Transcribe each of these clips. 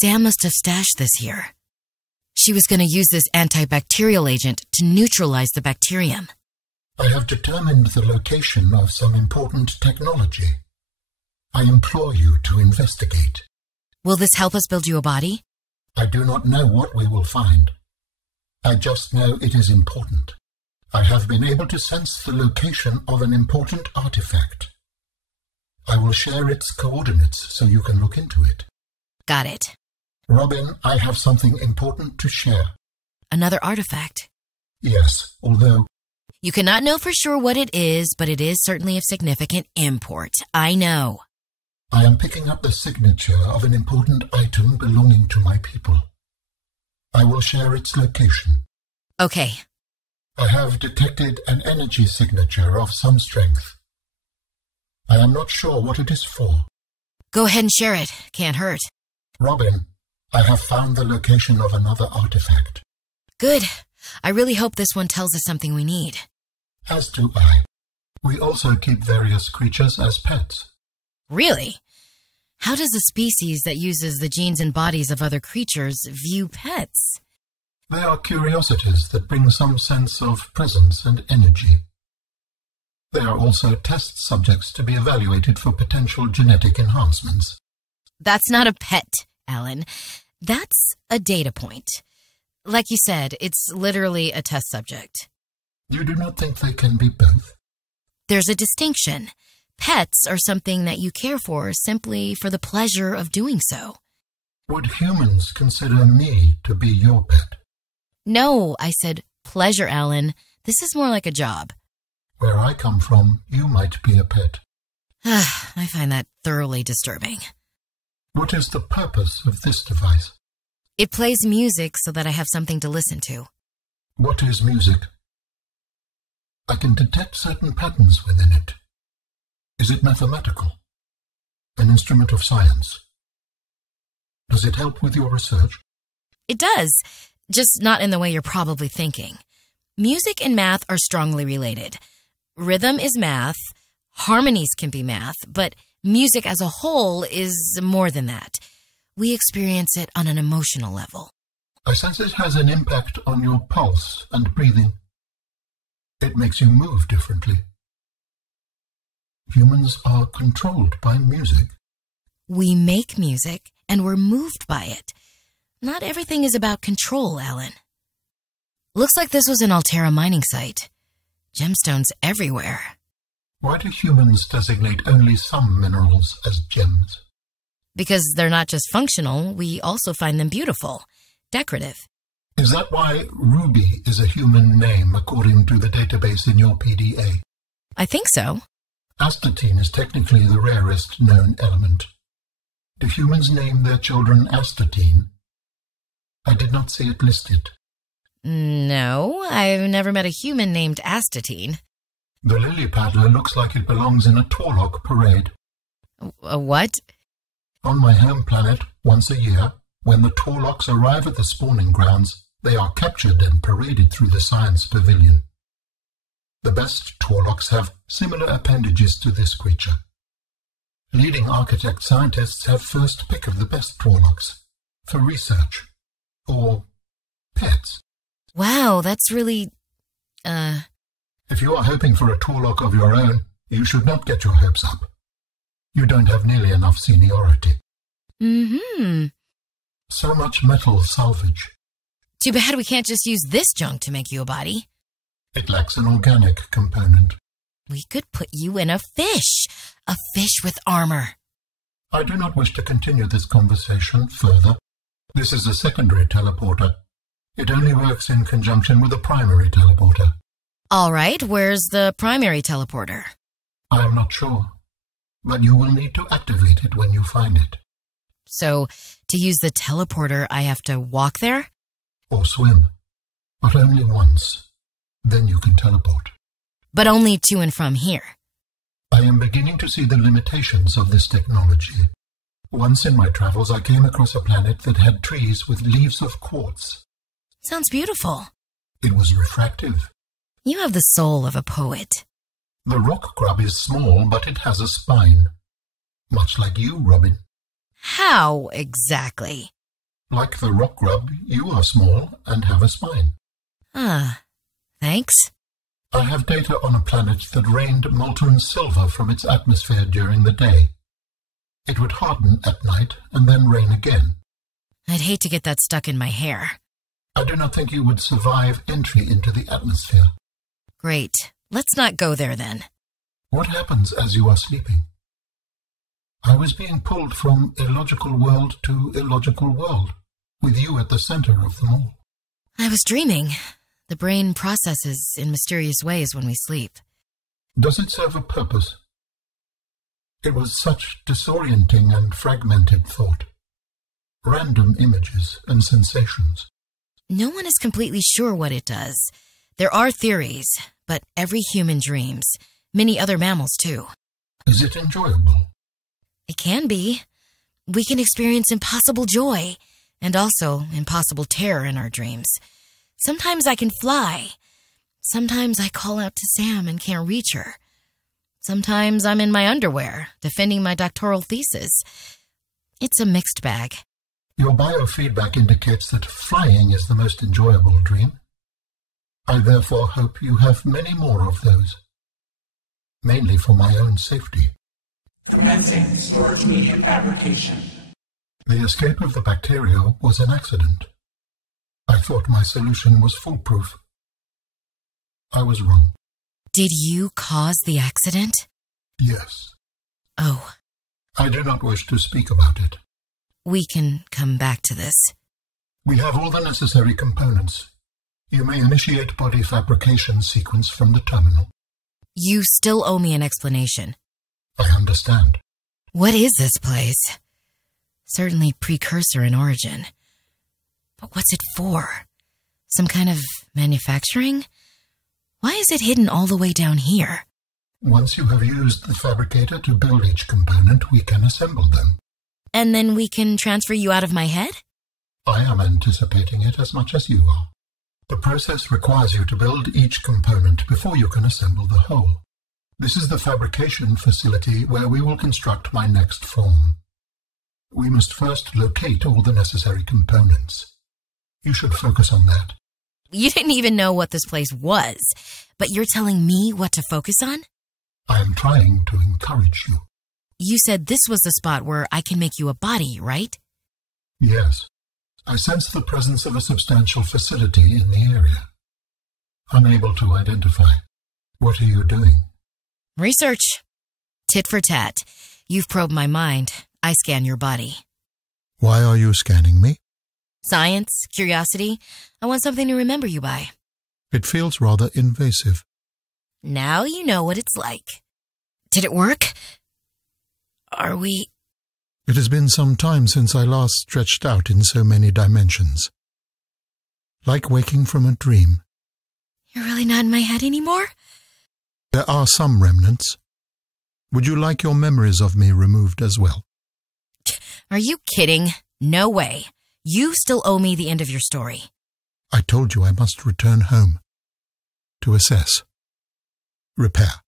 Sam must have stashed this here. She was going to use this antibacterial agent to neutralize the bacterium. I have determined the location of some important technology. I implore you to investigate. Will this help us build you a body? I do not know what we will find. I just know it is important. I have been able to sense the location of an important artifact. I will share its coordinates so you can look into it. Got it. Robin, I have something important to share. Another artifact? Yes, although... You cannot know for sure what it is, but it is certainly of significant import. I know. I am picking up the signature of an important item belonging to my people. I will share its location. Okay. I have detected an energy signature of some strength. I am not sure what it is for. Go ahead and share it. Can't hurt. Robin, I have found the location of another artifact. Good. I really hope this one tells us something we need. As do I. We also keep various creatures as pets. Really? How does a species that uses the genes and bodies of other creatures view pets? They are curiosities that bring some sense of presence and energy. They are also test subjects to be evaluated for potential genetic enhancements. That's not a pet, Alan. That's a data point. Like you said, it's literally a test subject. You do not think they can be both? There's a distinction. Pets are something that you care for simply for the pleasure of doing so. Would humans consider me to be your pet? No, I said pleasure, Alan. This is more like a job. Where I come from, you might be a pet. I find that thoroughly disturbing. What is the purpose of this device? It plays music so that I have something to listen to. What is music? I can detect certain patterns within it. Is it mathematical? An instrument of science? Does it help with your research? It does, just not in the way you're probably thinking. Music and math are strongly related. Rhythm is math, harmonies can be math, but music as a whole is more than that. We experience it on an emotional level. I sense it has an impact on your pulse and breathing. It makes you move differently. Humans are controlled by music. We make music, and we're moved by it. Not everything is about control, Alan. Looks like this was an Alterra mining site. Gemstones everywhere. Why do humans designate only some minerals as gems? Because they're not just functional, we also find them beautiful, decorative. Is that why ruby is a human name according to the database in your PDA? I think so. Astatine is technically the rarest known element. Do humans name their children Astatine? I did not see it listed. No, I've never met a human named Astatine. The lily paddler looks like it belongs in a Tourloque parade. A what? On my home planet, once a year, when the Tourloques arrive at the spawning grounds, they are captured and paraded through the science pavilion. The best Tourloques have similar appendages to this creature. Leading architect scientists have first pick of the best Tourloques for research or pets. Wow, that's really, If you are hoping for a Tourloque of your own, you should not get your hopes up. You don't have nearly enough seniority. Mm-hmm. So much metal salvage. Too bad we can't just use this junk to make you a body. It lacks an organic component. We could put you in a fish with armor. I do not wish to continue this conversation further. This is a secondary teleporter. It only works in conjunction with a primary teleporter. All right, where's the primary teleporter? I am not sure, but you will need to activate it when you find it. So, to use the teleporter, I have to walk there? Or swim, but only once. Then you can teleport. But only to and from here. I am beginning to see the limitations of this technology. Once in my travels, I came across a planet that had trees with leaves of quartz. Sounds beautiful. It was refractive. You have the soul of a poet. The rock grub is small, but it has a spine. Much like you, Robin. How exactly? Like the rock grub, you are small and have a spine. Ah, thanks. I have data on a planet that rained molten silver from its atmosphere during the day. It would harden at night and then rain again. I'd hate to get that stuck in my hair. I do not think you would survive entry into the atmosphere. Great. Let's not go there then. What happens as you are sleeping? I was being pulled from illogical world to illogical world, with you at the center of them all. I was dreaming. The brain processes in mysterious ways when we sleep. Does it serve a purpose? It was such disorienting and fragmented thought. Random images and sensations. No one is completely sure what it does. There are theories, but every human dreams. Many other mammals, too. Is it enjoyable? It can be. We can experience impossible joy, and also impossible terror in our dreams. Sometimes I can fly. Sometimes I call out to Sam and can't reach her. Sometimes I'm in my underwear, defending my doctoral thesis. It's a mixed bag. Your biofeedback indicates that flying is the most enjoyable dream. I therefore hope you have many more of those. Mainly for my own safety. Commencing storage medium fabrication. The escape of the bacteria was an accident. I thought my solution was foolproof. I was wrong. Did you cause the accident? Yes. Oh. I do not wish to speak about it. We can come back to this. We have all the necessary components. You may initiate body fabrication sequence from the terminal. You still owe me an explanation. I understand. What is this place? Certainly precursor in origin. But what's it for? Some kind of manufacturing? Why is it hidden all the way down here? Once you have used the fabricator to build each component, we can assemble them. And then we can transfer you out of my head? I am anticipating it as much as you are. The process requires you to build each component before you can assemble the whole. This is the fabrication facility where we will construct my next form. We must first locate all the necessary components. You should focus on that. You didn't even know what this place was, but you're telling me what to focus on? I am trying to encourage you. You said this was the spot where I can make you a body, right? Yes. I sense the presence of a substantial facility in the area. Unable to identify. What are you doing? Research. Tit for tat. You've probed my mind. I scan your body. Why are you scanning me? Science, curiosity. I want something to remember you by. It feels rather invasive. Now you know what it's like. Did it work? Are we... It has been some time since I last stretched out in so many dimensions. Like waking from a dream. You're really not in my head anymore? There are some remnants. Would you like your memories of me removed as well? Are you kidding? No way. You still owe me the end of your story. I told you I must return home. To assess. Repair.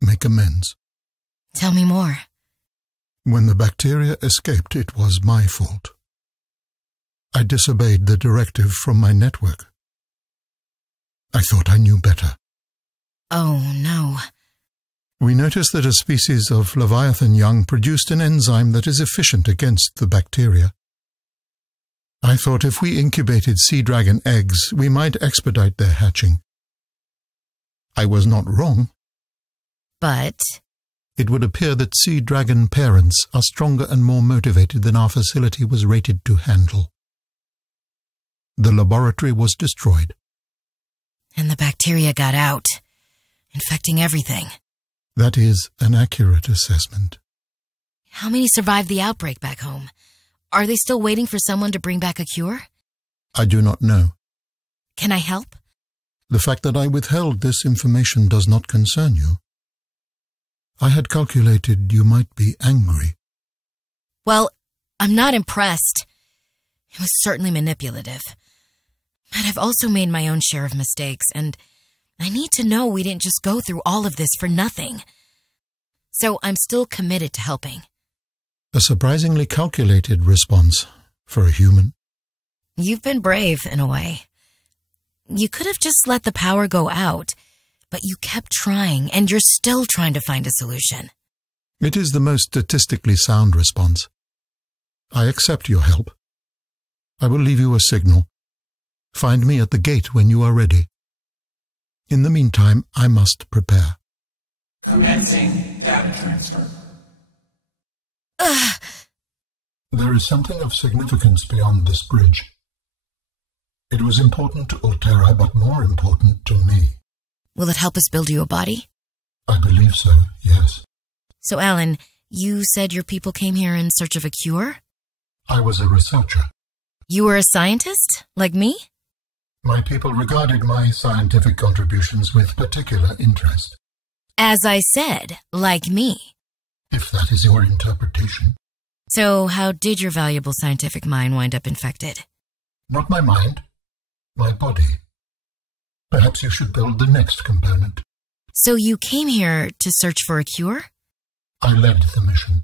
Make amends. Tell me more. When the bacteria escaped, it was my fault. I disobeyed the directive from my network. I thought I knew better. Oh, no. We noticed that a species of Leviathan young produced an enzyme that is efficient against the bacteria. I thought if we incubated sea dragon eggs, we might expedite their hatching. I was not wrong. But... It would appear that sea dragon parents are stronger and more motivated than our facility was rated to handle. The laboratory was destroyed. And the bacteria got out, infecting everything. That is an accurate assessment. How many survived the outbreak back home? Are they still waiting for someone to bring back a cure? I do not know. Can I help? The fact that I withheld this information does not concern you. I had calculated you might be angry. Well, I'm not impressed. It was certainly manipulative. But I've also made my own share of mistakes, and I need to know we didn't just go through all of this for nothing. So I'm still committed to helping. A surprisingly calculated response, For a human. You've been brave, in a way. You could have just let the power go out, but you kept trying, and you're still trying to find a solution. It is the most statistically sound response. I accept your help. I will leave you a signal. Find me at the gate when you are ready. In the meantime, I must prepare. Commencing data transfer. There is something of significance beyond this bridge. It was important to Alterra, but more important to me. Will it help us build you a body? I believe so, yes. So, Alan, you said your people came here in search of a cure? I was a researcher. You were a scientist, like me? My people regarded my scientific contributions with particular interest. As I said, like me. If that is your interpretation. So, how did your valuable scientific mind wind up infected? Not my mind, my body. Perhaps you should build the next component. So you came here to search for a cure? I led the mission.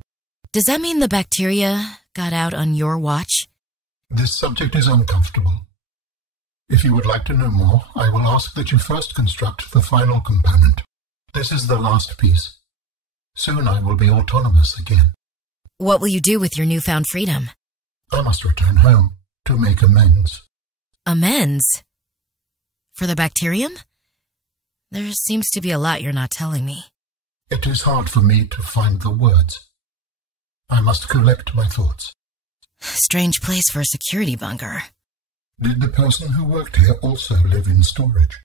Does that mean the bacteria got out on your watch? This subject is uncomfortable. If you would like to know more, I will ask that you first construct the final component. This is the last piece. Soon I will be autonomous again. What will you do with your newfound freedom? I must return home to make amends. Amends? For the bacterium? There seems to be a lot you're not telling me. It is hard for me to find the words. I must collect my thoughts. Strange place for a security bunker. Did the person who worked here also live in storage?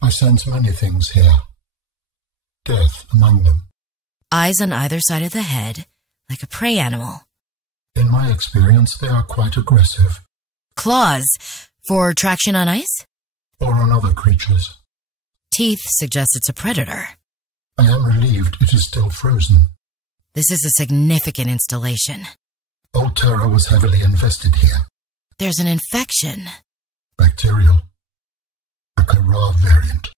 I sense many things here. Death among them. Eyes on either side of the head, like a prey animal. In my experience, they are quite aggressive. Claws, for traction on ice? Or on other creatures. Teeth suggest it's a predator. I am relieved it is still frozen. This is a significant installation. Alterra was heavily invested here. There's an infection. Bacterial. A Kara variant.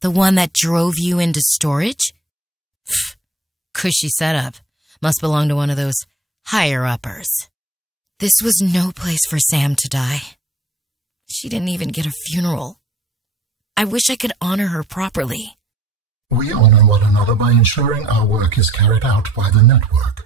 The one that drove you into storage? Pfft, cushy setup. Must belong to one of those higher-uppers. This was no place for Sam to die. She didn't even get a funeral. I wish I could honor her properly. We honor one another by ensuring our work is carried out by the network.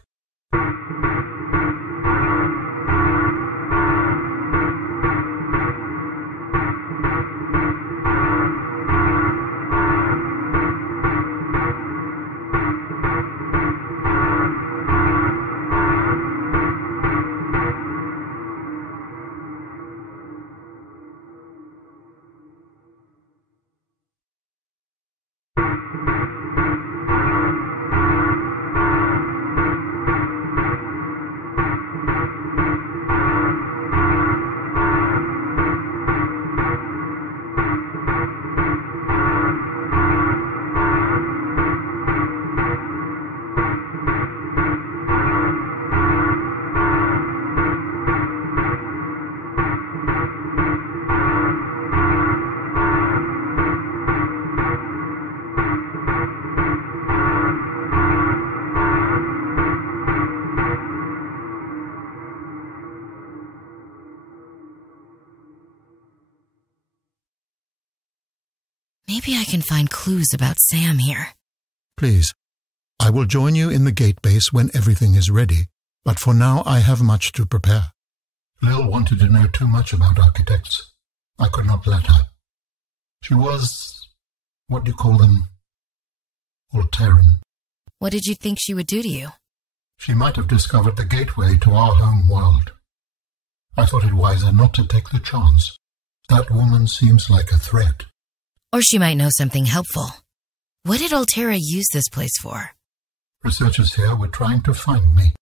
Maybe I can find clues about Sam here. Please, I will join you in the gate base when everything is ready, but for now I have much to prepare. Lil wanted to know too much about architects. I could not let her. She was, what do you call them, Alterran. What did you think she would do to you? She might have discovered the gateway to our home world. I thought it wiser not to take the chance. That woman seems like a threat. Or she might know something helpful. What did Alterra use this place for? Researchers here were trying to find me.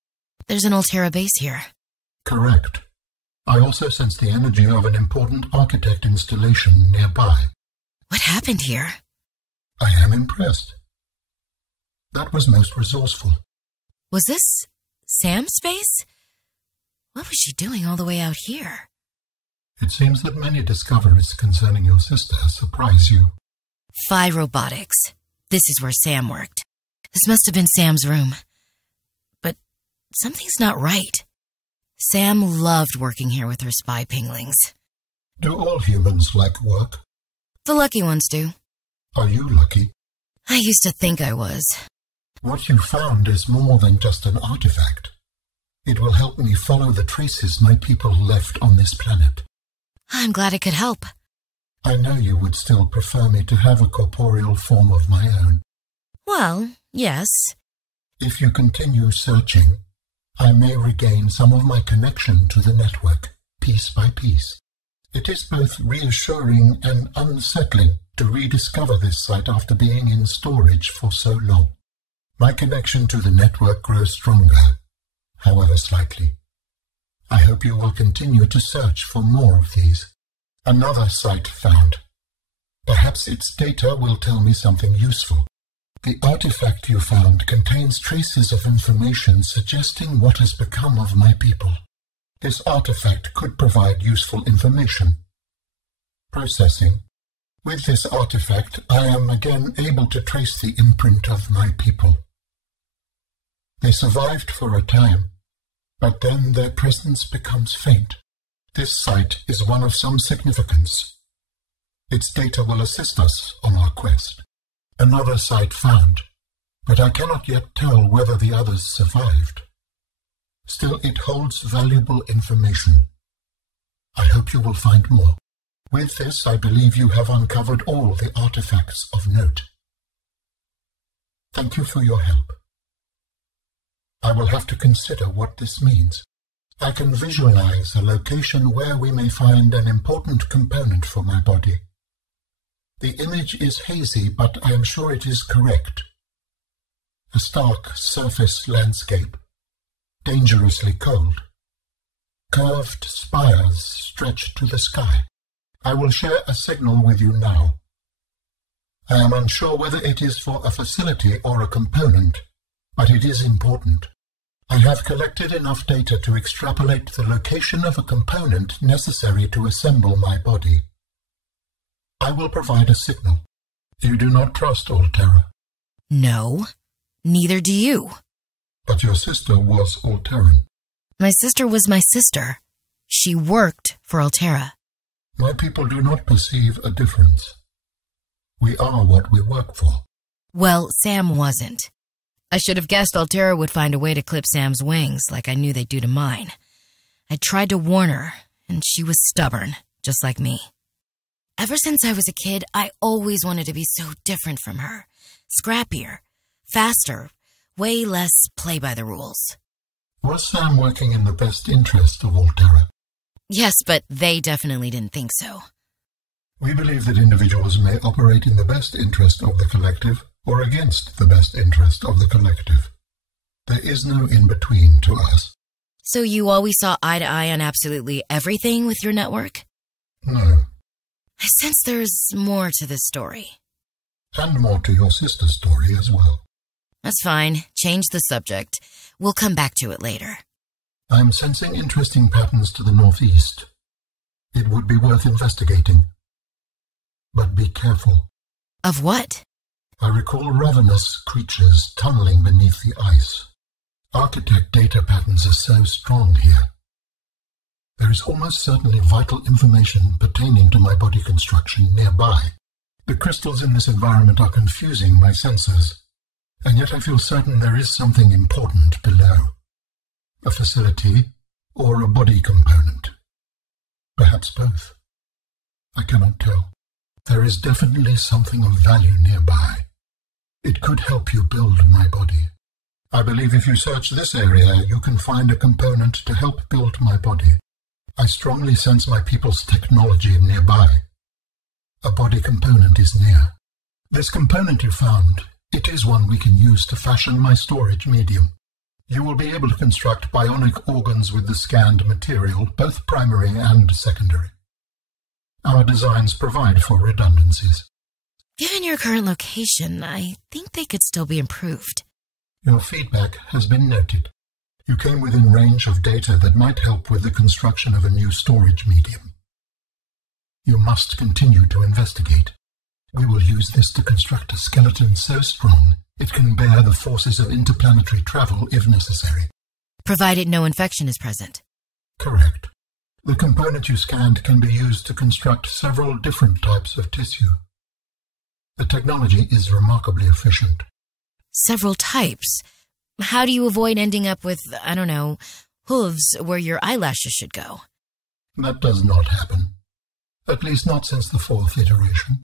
There's an Alterra base here. Correct. I also sense the energy of an important architect installation nearby. What happened here? I am impressed. That was most resourceful. Was this Sam's base? What was she doing all the way out here? It seems that many discoveries concerning your sister surprise you. Phi Robotics. This is where Sam worked. This must have been Sam's room. But something's not right. Sam loved working here with her spy pinglings. Do all humans like work? The lucky ones do. Are you lucky? I used to think I was. What you found is more than just an artifact. It will help me follow the traces my people left on this planet. I'm glad it could help. I know you would still prefer me to have a corporeal form of my own. Well, yes. If you continue searching, I may regain some of my connection to the network, piece by piece. It is both reassuring and unsettling to rediscover this site after being in storage for so long. My connection to the network grows stronger, however slightly. I hope you will continue to search for more of these. Another site found. Perhaps its data will tell me something useful. The artifact you found contains traces of information suggesting what has become of my people. This artifact could provide useful information. Processing. With this artifact, I am again able to trace the imprint of my people. They survived for a time, but then their presence becomes faint. This site is one of some significance. Its data will assist us on our quest. Another site found, but I cannot yet tell whether the others survived. Still, it holds valuable information. I hope you will find more. With this, I believe you have uncovered all the artifacts of note. Thank you for your help. I will have to consider what this means. I can visualize a location where we may find an important component for my body. The image is hazy, but I am sure it is correct. A stark surface landscape, dangerously cold. Curved spires stretch to the sky. I will share a signal with you now. I am unsure whether it is for a facility or a component, but it is important. I have collected enough data to extrapolate the location of a component necessary to assemble my body. I will provide a signal. You do not trust Alterra. No, neither do you. But your sister was Alterran. My sister was my sister. She worked for Alterra. My people do not perceive a difference. We are what we work for. Well, Sam wasn't. I should have guessed Alterra would find a way to clip Sam's wings like I knew they'd do to mine. I tried to warn her, and she was stubborn, just like me. Ever since I was a kid, I always wanted to be so different from her. Scrappier, faster, way less play by the rules. Was Sam working in the best interest of Alterra? Yes, but they definitely didn't think so. We believe that individuals may operate in the best interest of the collective or against the best interest of the collective. There is no in-between to us. So you always saw eye to eye on absolutely everything with your network? No. I sense there's more to this story. And more to your sister's story as well. That's fine. Change the subject. We'll come back to it later. I'm sensing interesting patterns to the northeast. It would be worth investigating. But be careful. Of what? I recall ravenous creatures tunneling beneath the ice. Architect data patterns are so strong here. There is almost certainly vital information pertaining to my body construction nearby. The crystals in this environment are confusing my senses, and yet I feel certain there is something important below. A facility or a body component. Perhaps both. I cannot tell. There is definitely something of value nearby. It could help you build my body. I believe if you search this area, you can find a component to help build my body. I strongly sense my people's technology nearby. A body component is near. This component you found, it is one we can use to fashion my storage medium. You will be able to construct bionic organs with the scanned material, both primary and secondary. Our designs provide for redundancies. Given your current location, I think they could still be improved. Your feedback has been noted. You came within range of data that might help with the construction of a new storage medium. You must continue to investigate. We will use this to construct a skeleton so strong it can bear the forces of interplanetary travel if necessary. Provided no infection is present. Correct. The component you scanned can be used to construct several different types of tissue. The technology is remarkably efficient. Several types. How do you avoid ending up with, I don't know, hooves where your eyelashes should go? That does not happen. At least not since the 4th iteration.